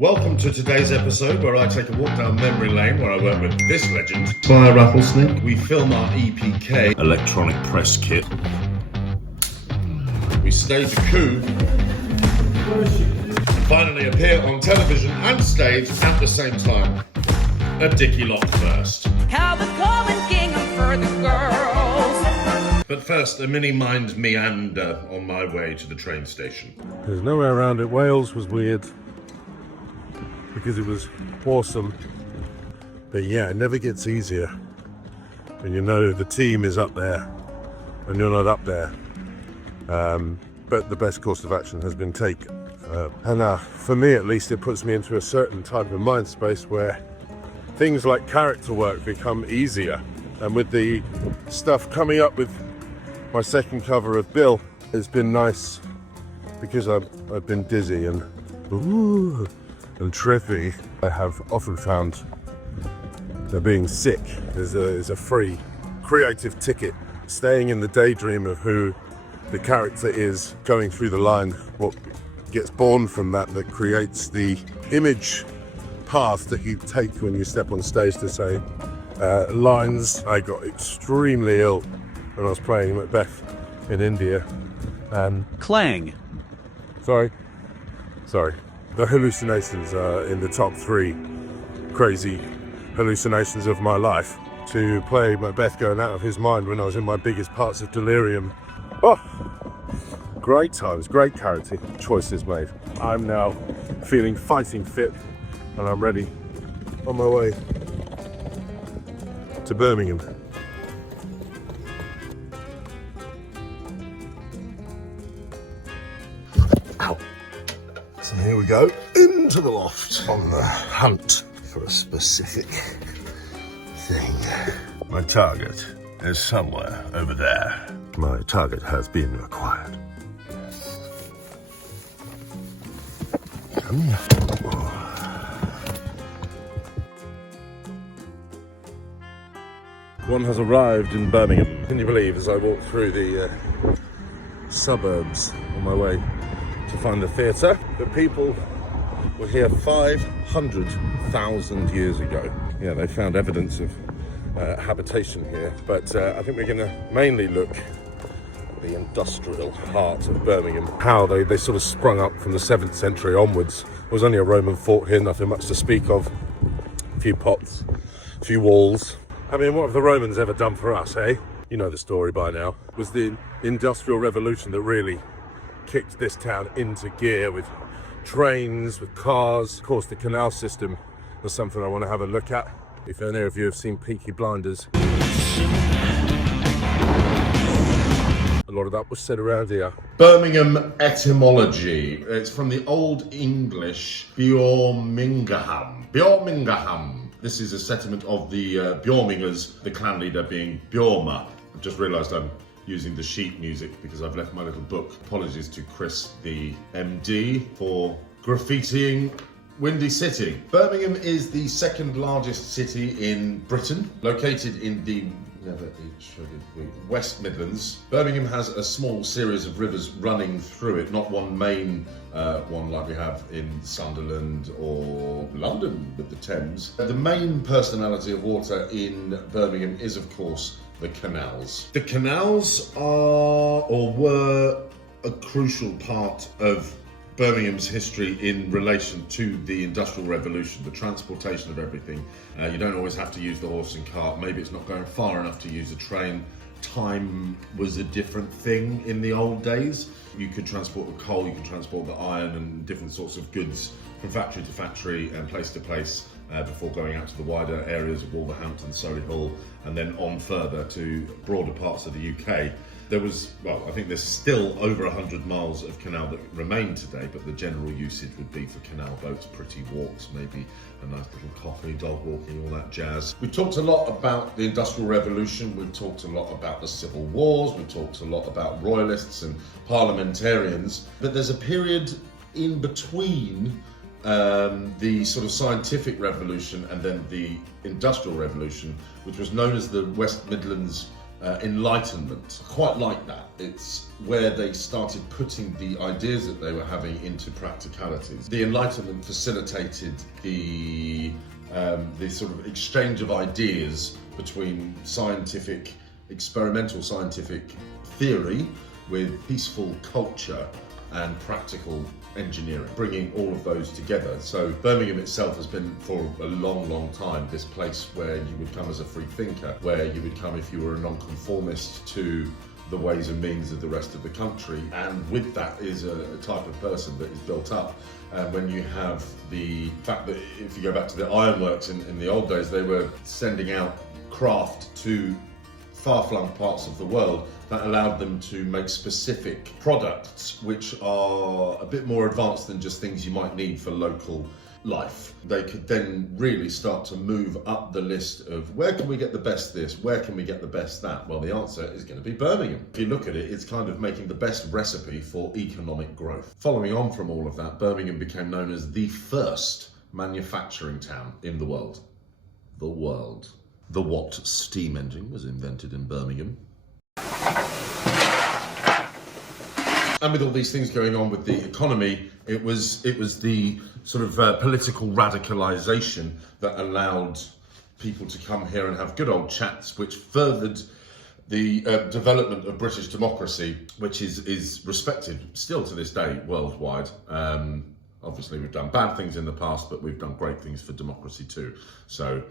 Welcome to today's episode where I take a walk down memory lane where I work with this legend, Spire Rattlesnake. We film our EPK, electronic press kit. We stage a coup. And finally appear on television and stage at the same time. A Dickie Lock first. Calvin Coleman, king of further girls. But first, a mini mind meander on my way to the train station. There's no way around it. Wales was weird because it was awesome. But yeah, it never gets easier when you know the team is up there and you're not up there. But the best course of action has been taken. And for me at least, it puts me into a certain type of mind space where things like character work become easier. And with the stuff coming up with my second cover of Bill, it's been nice because I've been dizzy and trippy. I have often found that being sick is a free creative ticket. Staying in the daydream of who the character is going through the line, what gets born from that creates the image path that you take when you step on stage to say lines. I got extremely ill when I was playing Macbeth in India, and Clang. Sorry. The hallucinations are in the top 3 crazy hallucinations of my life. To play Macbeth going out of his mind when I was in my biggest parts of delirium. Oh, great times, great character choices made. I'm now feeling fighting fit and I'm ready on my way to Birmingham. Ow. So here we go, into the loft on the hunt for a specific thing. My target is somewhere over there. My target has been acquired. Come here. One has arrived in Birmingham. Can you believe, as I walk through the suburbs on my way to find the theatre, that people were here 500,000 years ago. Yeah, they found evidence of habitation here, but I think we're going to mainly look at the industrial heart of Birmingham. How they sort of sprung up from the 7th century onwards. There was only a Roman fort here, nothing much to speak of. A few pots, a few walls. I mean, what have the Romans ever done for us, eh? You know the story by now. It was the Industrial Revolution that really kicked this town into gear with trains, with cars. Of course, the canal system was something I want to have a look at. If any of you have seen Peaky Blinders, a lot of that was said around here. Birmingham etymology. It's from the Old English Birmingham. This is a settlement of the Bjormingers, the clan leader being Bjorma. I've just realised I'm using the sheet music because I've left my little book. Apologies to Chris, the MD, for graffitiing Windy City. Birmingham is the second largest city in Britain, located in the West Midlands. Birmingham has a small series of rivers running through it, not one main one like we have in Sunderland or London with the Thames. The main personality of water in Birmingham is, of course, the canals. The canals are or were a crucial part of Birmingham's history in relation to the Industrial Revolution, the transportation of everything. You don't always have to use the horse and cart. Maybe it's not going far enough to use a train. Time was a different thing in the old days. You could transport the coal, you could transport the iron and different sorts of goods from factory to factory and place to place before going out to the wider areas of Wolverhampton, Solihull, and then on further to broader parts of the UK. There was, well, I think there's still over 100 miles of canal that remain today, but the general usage would be for canal boats, pretty walks, maybe a nice little coffee, dog walking, all that jazz. We've talked a lot about the Industrial Revolution, we've talked a lot about the Civil Wars, we've talked a lot about royalists and parliamentarians, but there's a period in between the sort of scientific revolution and then the Industrial Revolution, which was known as the West Midlands enlightenment. Quite like that. It's where they started putting the ideas that they were having into practicalities. The Enlightenment facilitated the sort of exchange of ideas between experimental scientific theory with peaceful culture and practical engineering, bringing all of those together. So Birmingham itself has been for a long, long time this place where you would come as a free thinker, where you would come if you were a nonconformist to the ways and means of the rest of the country. And with that is a type of person that is built up. When you have the fact that if you go back to the ironworks in the old days, they were sending out craft to far-flung parts of the world, that allowed them to make specific products which are a bit more advanced than just things you might need for local life. They could then really start to move up the list of where can we get the best this, where can we get the best that? Well, the answer is going to be Birmingham. If you look at it, it's kind of making the best recipe for economic growth. Following on from all of that, Birmingham became known as the first manufacturing town in the world. The world. The Watt steam engine was invented in Birmingham. And with all these things going on with the economy, it was the sort of political radicalisation that allowed people to come here and have good old chats, which furthered the development of British democracy, which is respected still to this day worldwide. Obviously, we've done bad things in the past, but we've done great things for democracy too. So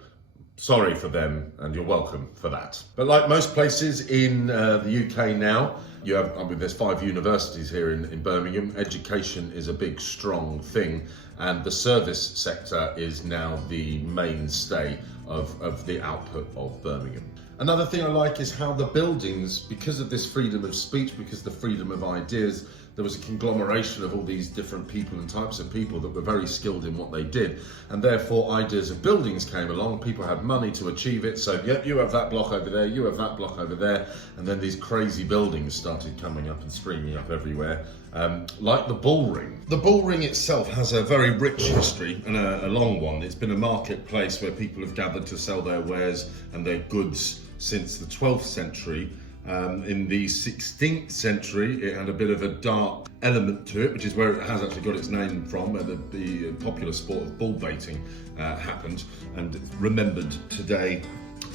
sorry for them, and you're welcome for that. But like most places in the UK now, you have, there's 5 universities here in Birmingham. Education is a big, strong thing, and the service sector is now the mainstay of the output of Birmingham. Another thing I like is how the buildings, because of this freedom of speech, because the freedom of ideas, there was a conglomeration of all these different people and types of people that were very skilled in what they did, and therefore ideas of buildings came along. People had money to achieve it, so yep, you have that block over there, you have that block over there, and then these crazy buildings started coming up and streaming up everywhere, like the Bullring. The Bullring itself has a very rich history and a long one. It's been a marketplace where people have gathered to sell their wares and their goods since the 12th century. In the 16th century, it had a bit of a dark element to it, which is where it has actually got its name from, where the popular sport of bull baiting happened, and it's remembered today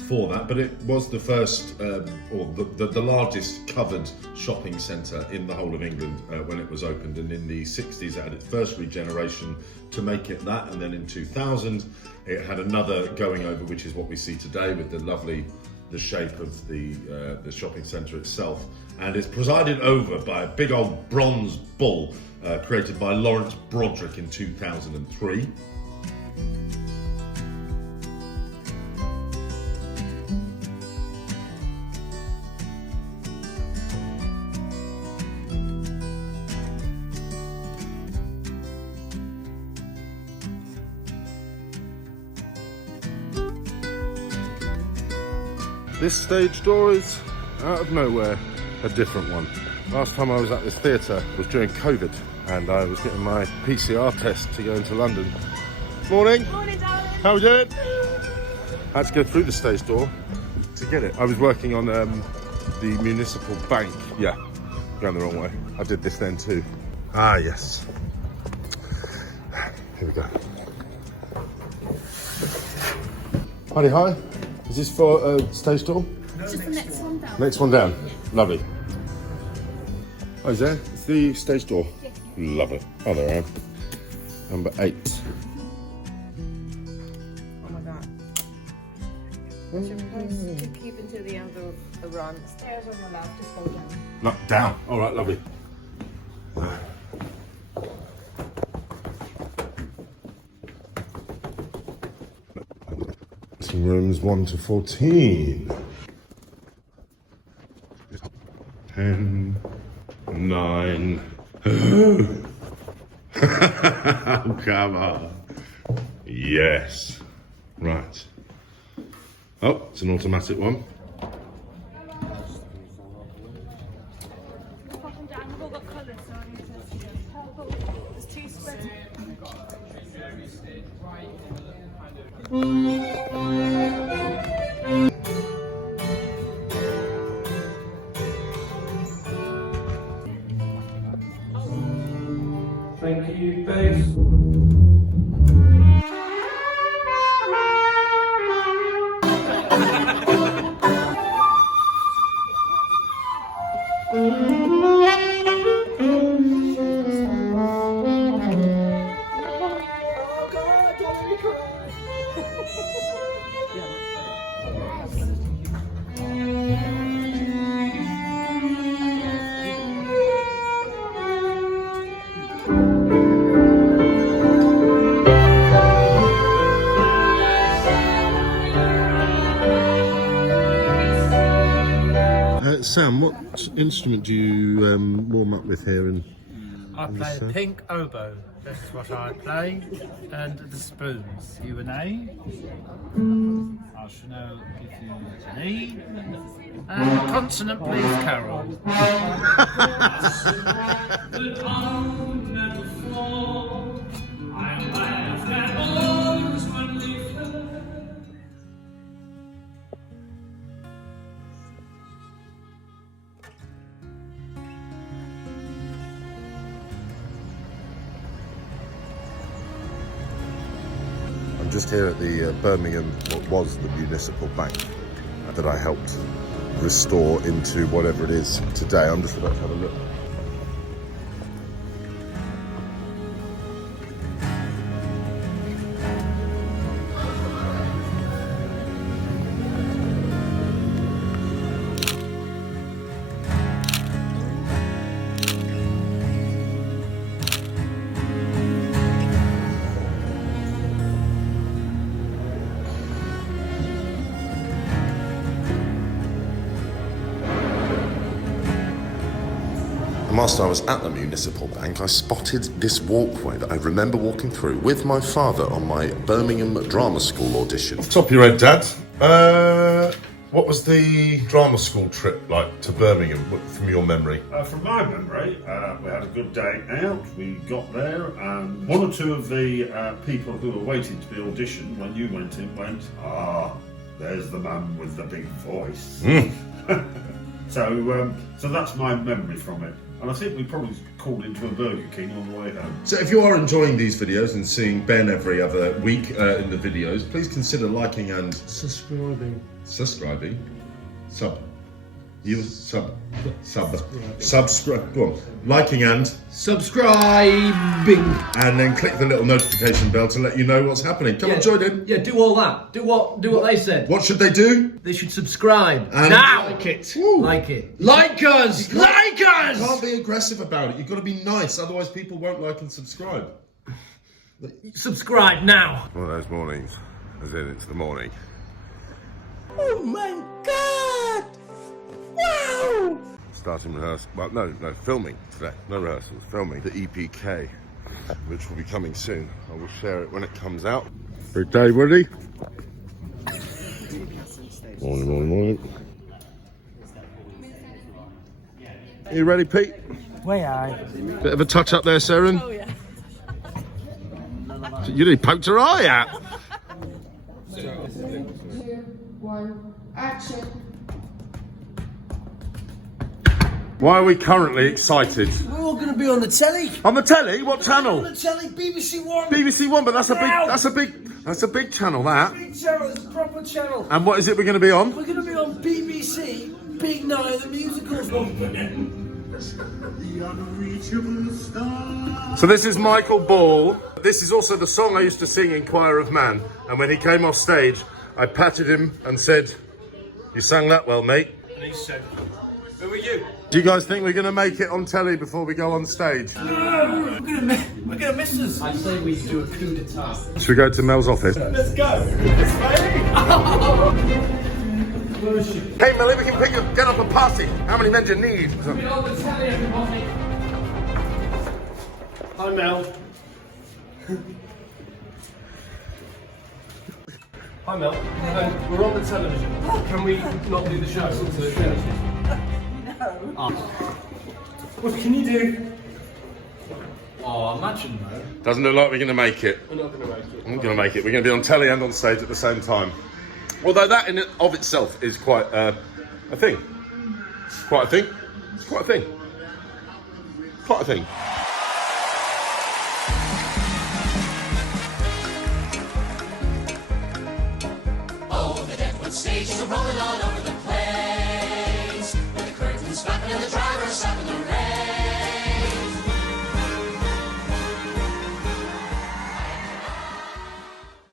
for that. But it was the first, or the largest covered shopping centre in the whole of England when it was opened, and in the 60s it had its first regeneration to make it that, and then in 2000 it had another going over, which is what we see today with the shape of the shopping centre itself, and it's presided over by a big old bronze bull created by Lawrence Broderick in 2003. This stage door is, out of nowhere, a different one. Last time I was at this theatre was during COVID, and I was getting my PCR test to go into London. Morning! Morning, darling. How are we doing? I had to go through the stage door to get it. I was working on the municipal bank. Yeah, going the wrong way. I did this then too. Ah, yes. Here we go. Howdy, hi. Is this for stage door? Just the next one down. Next one down. Lovely. Oh, is there? It's the stage door. Yes. Lovely. Oh, there I am. Number 8. Oh my god. What's your place? Keep until the end of the run. Stairs on your left, just go down. No, down. All right, lovely. Rooms 1 to 14. 10, 9. Oh, come on. Yes. Right. Oh, it's an automatic one. Sam, what instrument do you warm up with here? I play the pink oboe, that's what I play, and the spoons, U and A. I shall now give you an E, and consonant please, Carol. I'm just here at the Birmingham, what was the municipal bank that I helped restore into whatever it is today. I'm just about to have a look. Whilst I was at the municipal bank, I spotted this walkway that I remember walking through with my father on my Birmingham drama school audition. Off the top of your head, Dad, what was the drama school trip like to Birmingham from your memory? From my memory, we had a good day out. We got there, and one or two of the people who were waiting to be auditioned when you went in went, there's the man with the big voice. So that's my memory from it. And I think we probably called into a Burger King on the way home. So if you are enjoying these videos and seeing Ben every other week in the videos, please consider liking and subscribing. Subscribe. Go on. Liking and subscribing. And then click the little notification bell to let you know what's happening. Come on, join in. Yeah, do all that. Do what they said. What should they do? They should subscribe. And now. like it. Like it. Like us. Like us. You can't be aggressive about it. You've got to be nice, otherwise people won't like and subscribe. Subscribe now. One of those mornings, as in it's the morning. Oh my God. Wow. Starting rehearsal, well no, filming today, no rehearsals, filming the EPK, which will be coming soon. I will share it when it comes out. Right, Dave, ready? Morning. Are you ready, Pete? Way I. Bit of a touch up there, Seren? Oh yeah. You nearly poked her eye out. 2, 1, action. Why are we currently excited? We're all going to be on the telly. On the telly? What channel? On the telly, BBC One. BBC One, but that's a big channel, that. Big channel, it's a proper channel. And what is it we're going to be on? We're going to be on BBC Big Night, the musicals. So this is Michael Ball. This is also the song I used to sing in Choir of Man. And when he came off stage, I patted him and said, "You sang that well, mate." And he said, "Who are you?" Do you guys think we're going to make it on telly before we go on stage? We're gonna miss us. I say we do a coup d'etat. Should we go to Mel's office? Let's go. Hey Melly, we can get up a party. How many men do you need? Hi Mel. Hi Mel. We're on the television. Can we not do the show until it finishes? No. What can you do? Oh, imagine though. Doesn't look like we're going to make it. We're not going to make it. I'm not going to make it. We're going to be on telly and on stage at the same time. Although that in and of itself is quite a thing. Quite a thing. It's quite a thing. Quite a thing. Oh, the Deadwood stage is rolling all over the